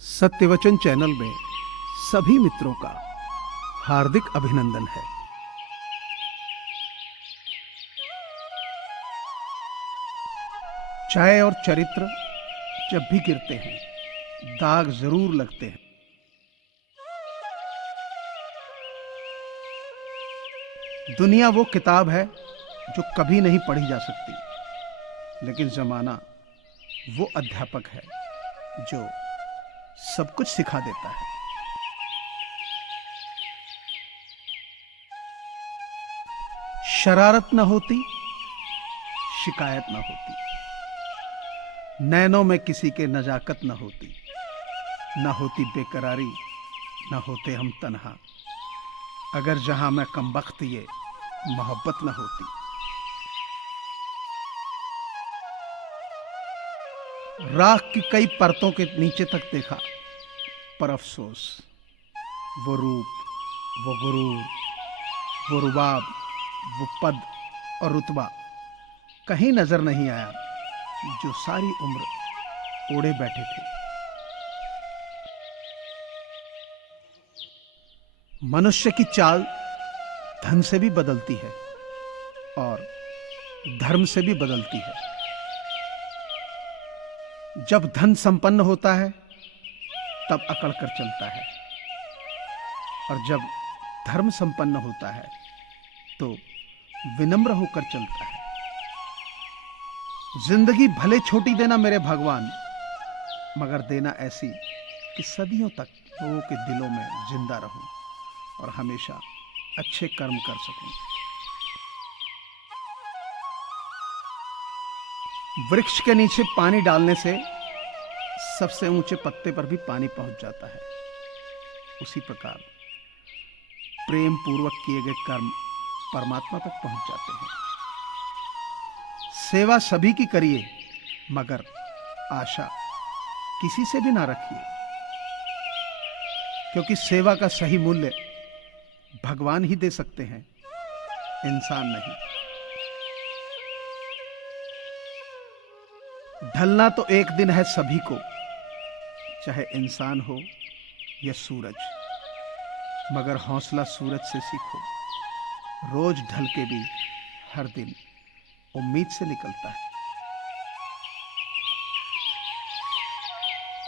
सत्यवचन channel में सभी मित्रों का हार्दिक अभिनंदन है। चाय और चरित्र जब भी गिरते हैं, दाग जरूर लगते हैं। दुनिया वो किताब है जो कभी नहीं पढ़ी जा सकती, लेकिन जमाना वो अध्यापक है जो सब कुछ सिखा देता है। शरारत न होती, शिकायत न होती, नैनों में किसी के नजाकत न होती, न होती बेकरारी, न होते हम तन्हा, अगर जहां मैं कमबख्त ये मोहब्बत न होती। राख की कई परतों के नीचे तक देखा, पर अफसोस वो रूप, वो गुरूर, वो रुबाब, वो पद और रुतबा कहीं नजर नहीं आया जो सारी उम्र ओढ़े बैठे थे। मनुष्य की चाल धन से भी बदलती है और धर्म से भी बदलती है। जब धन संपन्न होता है तब अकड़ कर चलता है, और जब धर्म संपन्न होता है तो विनम्र होकर चलता है। जिंदगी भले छोटी देना मेरे भगवान, मगर देना ऐसी कि सदियों तक लोगों के दिलों में जिंदा रहूं और हमेशा अच्छे कर्म कर सकूं। वृक्ष के नीचे पानी डालने से सबसे ऊंचे पत्ते पर भी पानी पहुंच जाता है। उसी प्रकार प्रेम पूर्वक किए गए कर्म परमात्मा तक पहुंच जाते हैं। सेवा सभी की करिए, मगर आशा किसी से भी ना रखिए, क्योंकि सेवा का सही मूल्य भगवान ही दे सकते हैं, इंसान नहीं। ढलना तो एक दिन है सभी को, चाहे इंसान हो या सूरज, मगर हौसला सूरज से सीखो। रोज ढल के भी हर दिन उम्मीद से निकलता है।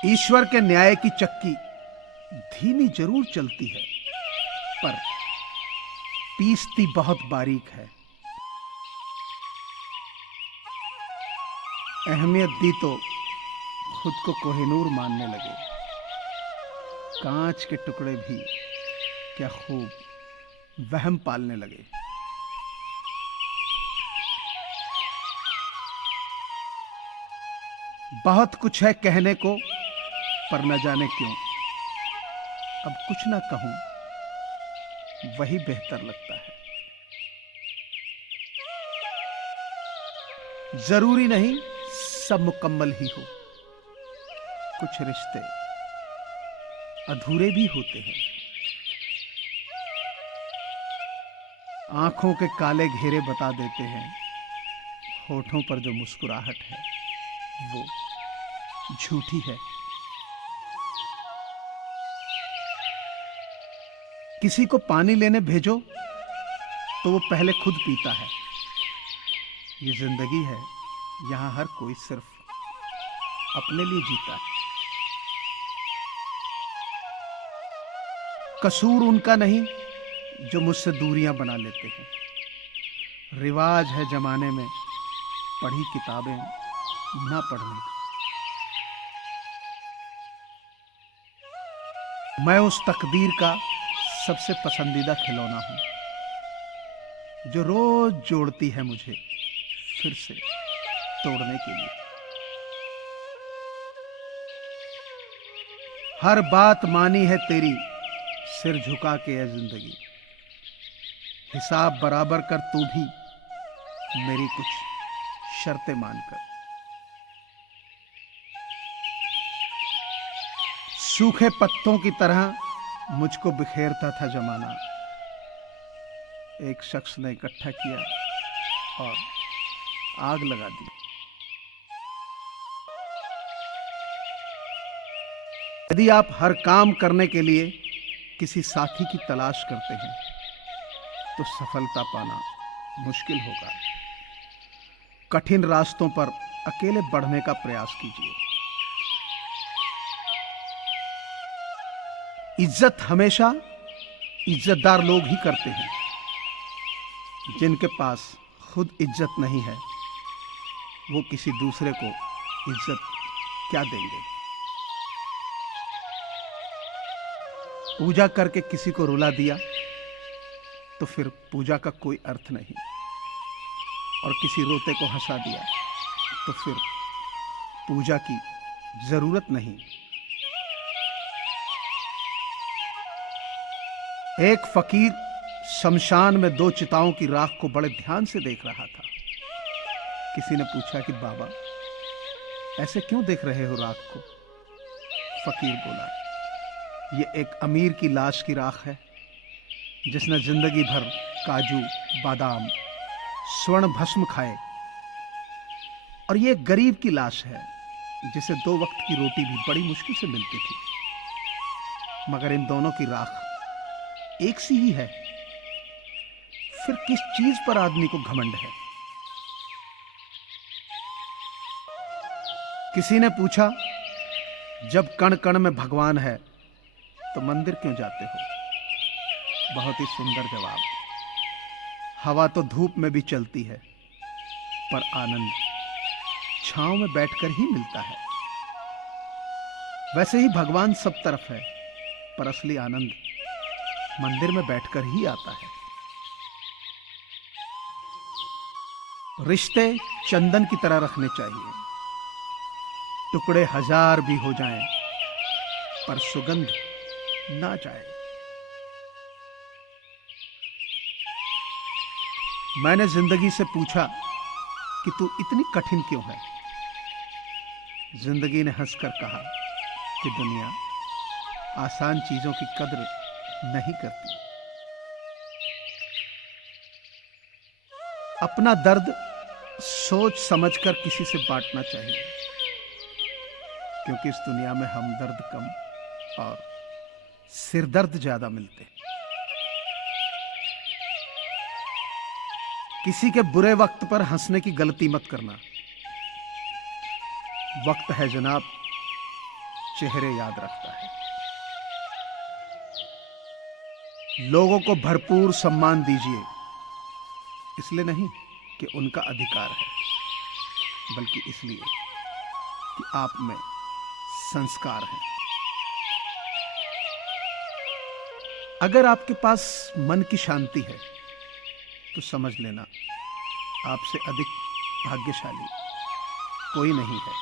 ईश्वर के न्याय की चक्की धीमी जरूर चलती है, पर पीसती बहुत बारीक है। अहमियत दी तो खुद को कोहिनूर मानने लगे। कांच के टुकड़े भी क्या खूब वहम पालने लगे। बहुत कुछ है कहने को, पर न जाने क्यों अब कुछ ना कहूं, वही बेहतर लगता है। जरूरी नहीं सब मुकम्मल ही हो, कुछ रिश्ते अधूरे भी होते हैं। आंखों के काले घेरे बता देते हैं, होठों पर जो मुस्कुराहट है वो झूठी है। किसी को पानी लेने भेजो तो वो पहले खुद पीता है। ये जिंदगी है, यहां हर कोई सिर्फ अपने लिए जीता है। कसूर उनका नहीं जो मुझसे दूरियां बना लेते हैं। रिवाज है जमाने में पढ़ी किताबें ना पढ़ने का। मैं उस तकदीर का सबसे पसंदीदा खिलौना हूं जो रोज जोड़ती है मुझे फिर से तोड़ने के लिए। हर बात मानी है तेरी, सिर झुका के है जिंदगी। हिसाब बराबर कर तू भी मेरी कुछ शर्तें मानकर। सूखे पत्तों की तरह मुझको बिखेरता था जमाना। एक शख्स ने इकट्ठा किया और आग लगा दी। यदि आप हर काम करने के लिए किसी साथी की तलाश करते हैं तो सफलता पाना मुश्किल होगा। कठिन रास्तों पर अकेले बढ़ने का प्रयास कीजिए। इज्जत हमेशा इज्जतदार लोग ही करते हैं। जिनके पास खुद इज्जत नहीं है वो किसी दूसरे को इज्जत क्या देंगे। पूजा करके किसी को रुला दिया तो फिर पूजा का कोई अर्थ नहीं, और किसी रोते को हंसा दिया तो फिर पूजा की जरूरत नहीं। एक फकीर शमशान में 2 चिताओं की राख को बड़े ध्यान से देख रहा था। किसी ने पूछा कि बाबा, ऐसे क्यों देख रहे हो राख को? फकीर बोला, ये एक अमीर की लाश की राख है जिसने जिंदगी भर काजू, बादाम, स्वर्ण भस्म खाए, और ये एक गरीब की लाश है जिसे 2 वक्त की रोटी भी बड़ी मुश्किल से मिलती थी। मगर इन दोनों की राख एक सी ही है, फिर किस चीज पर आदमी को घमंड है? किसी ने पूछा, जब कण कण में भगवान है तो मंदिर क्यों जाते हो? बहुत ही सुंदर जवाब। हवा तो धूप में भी चलती है, पर आनंद छांव में बैठकर ही मिलता है। वैसे ही भगवान सब तरफ है, पर असली आनंद मंदिर में बैठकर ही आता है। रिश्ते चंदन की तरह रखने चाहिए। टुकड़े 1000 भी हो जाएं, पर सुगंध ना जाए। मैंने जिंदगी से पूछा कि तू इतनी कठिन क्यों है? जिंदगी ने हंसकर कहा कि दुनिया आसान चीजों की कद्र नहीं करती। अपना दर्द सोच समझकर किसी से बांटना चाहिए, क्योंकि इस दुनिया में हमदर्द कम और सिरदर्द ज्यादा मिलते हैं। किसी के बुरे वक्त पर हंसने की गलती मत करना। वक्त है जनाब, चेहरे याद रखता है। लोगों को भरपूर सम्मान दीजिए, इसलिए नहीं कि उनका अधिकार है, बल्कि इसलिए कि आप में संस्कार है। अगर आपके पास मन की शांति है तो समझ लेना आपसे अधिक भाग्यशाली कोई नहीं है।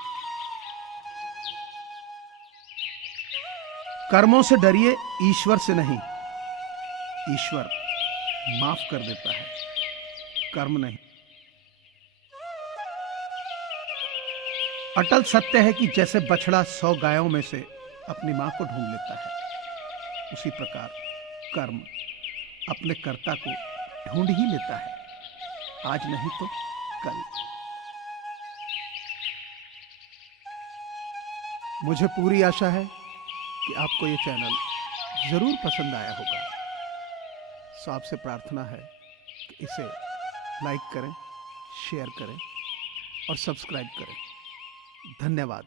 कर्मों से डरिए, ईश्वर से नहीं। ईश्वर माफ कर देता है, कर्म नहीं। अटल सत्य है कि जैसे बछड़ा 100 गायों में से अपनी मां को ढूंढ लेता है, उसी प्रकार कर्म अपने कर्ता को ढूंढ ही लेता है, आज नहीं तो कल। मुझे पूरी आशा है कि आपको ये चैनल जरूर पसंद आया होगा। सो आपसे प्रार्थना है कि इसे लाइक करें, शेयर करें और सब्सक्राइब करें। धन्यवाद।